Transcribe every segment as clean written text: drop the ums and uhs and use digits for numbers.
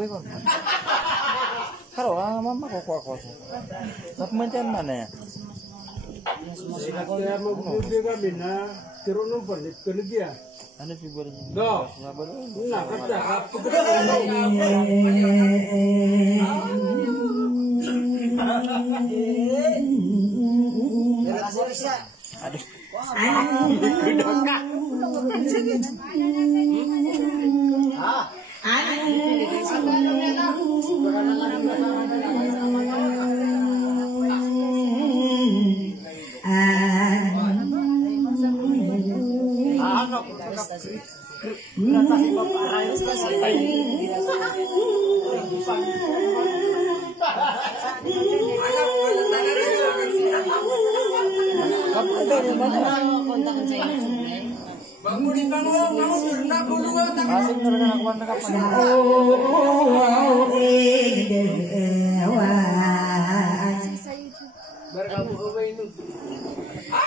be kon. Haro mama kok. Sab macam mana ya? Saya mau juga bina turun balik ke dia. Ano figurnya? Do. Nah, kata apa?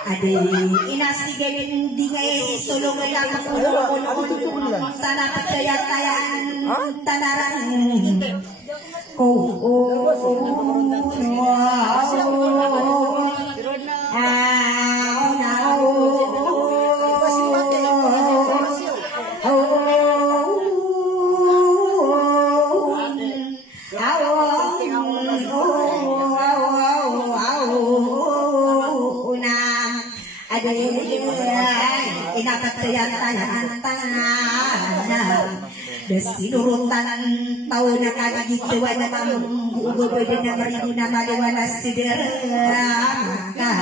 Aduh. Inasigaling dingay si sulong lang sana pagkayat-tayaan tanaran Desinurutan tahu na kagigituan na mamumububod na marido na maliwanas si Deraka.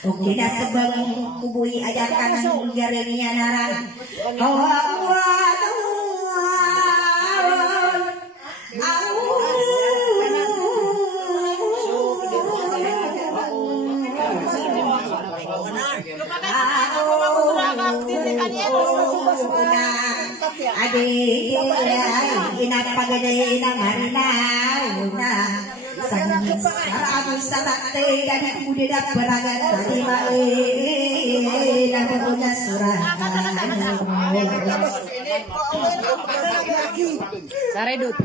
Okay na sabang kubuhi ayakan ng garinya naran. Adik inapagay naman na sarabong sabate dan kemudian peragan tadi dan punya surat saredut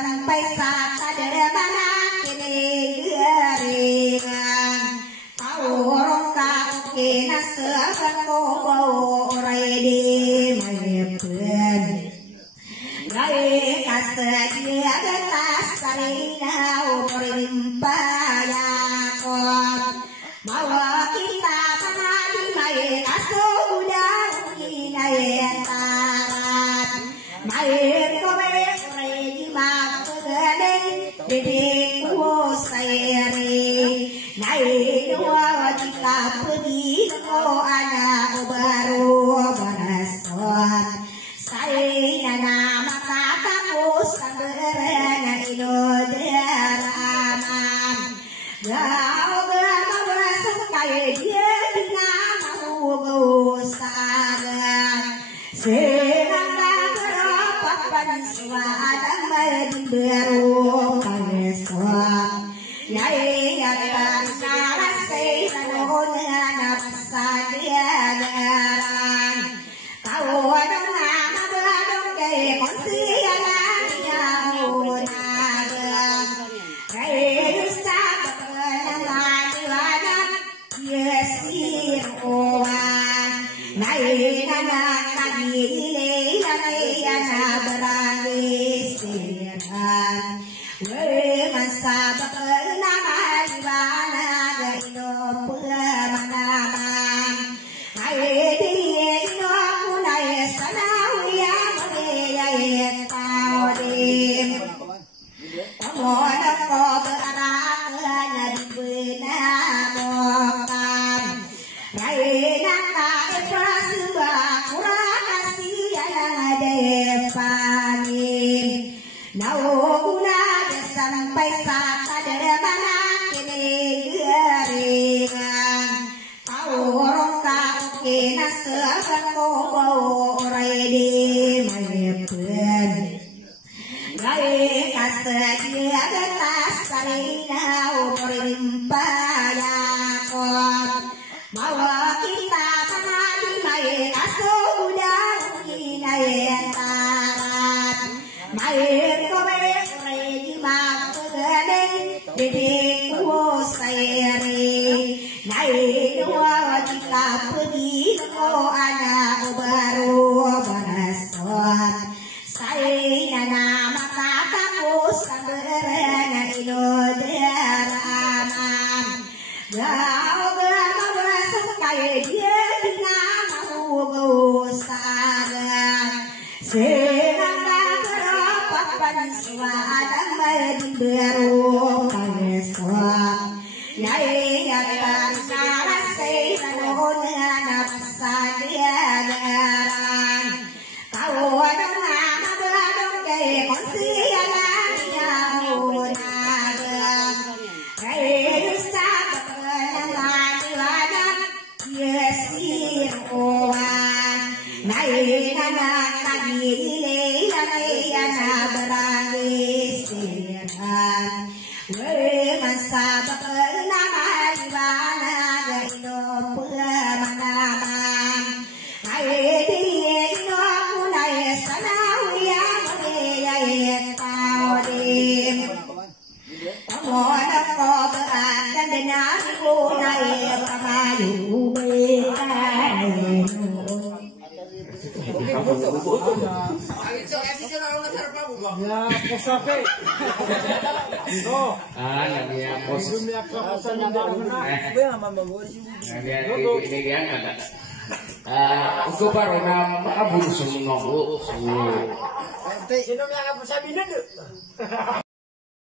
sampai sadar mana kini geringan tahu kau kena segan kau ready mayepen gaya kasadia getas sarina berimpaya kau mawa kita menadi maye kasudah kinaye tarat maye kowe ready makgeden dede kuo sayri naik dua kita pergi ko anak baru berasot saya nama kataku sabarana ilodaramam gau gama sekaya dia dengan mau sagan senang berapa suadang baru besok yai akan salah sebenarnya nafsa dia dalam kau ada nama beladong ke konsialan yang unagam kau sahabat penangan diwanan yesir oan naik anak lagi ini naik anak berani siran masa bernama di mana gino pemanaman air dino munai sanawiya mengayai taudim pengoda ko beranaknya di benamokam rainan tak prasembah kurang kasih yang depanin nauguna sampai sadar mana kini geringan tahu kau kena segan kau ready mayepen gaya kasadia getas sarina berimpaya kau mawa kita menadi maye kasudah kinaye tarat maye kowe dede kuo sayri naik dua kita pergi ko anak baru berasot saya nama kataku sabarana ilodaramam gau gama sekaya dia dengan mau sagan senang berapa suadang baru besok yai akan salah sebenarnya nafsa dia dalam kau ada nama beladong ke konsialan yang unagam kau sahabat penangan diwanan yesir oan naik anak lagi ini naik anak berani siran masa bernama di mana gino pemanaman air dino munai sanawiya mengayai taudim pengoda ko berandan dengan munai kamayu bekai Ya, kosape. No. Nabiya pos. Dunia kawasan negara mana? Nabiya ada. Ugo baru nama abun semua. Sino yang aku sabi na?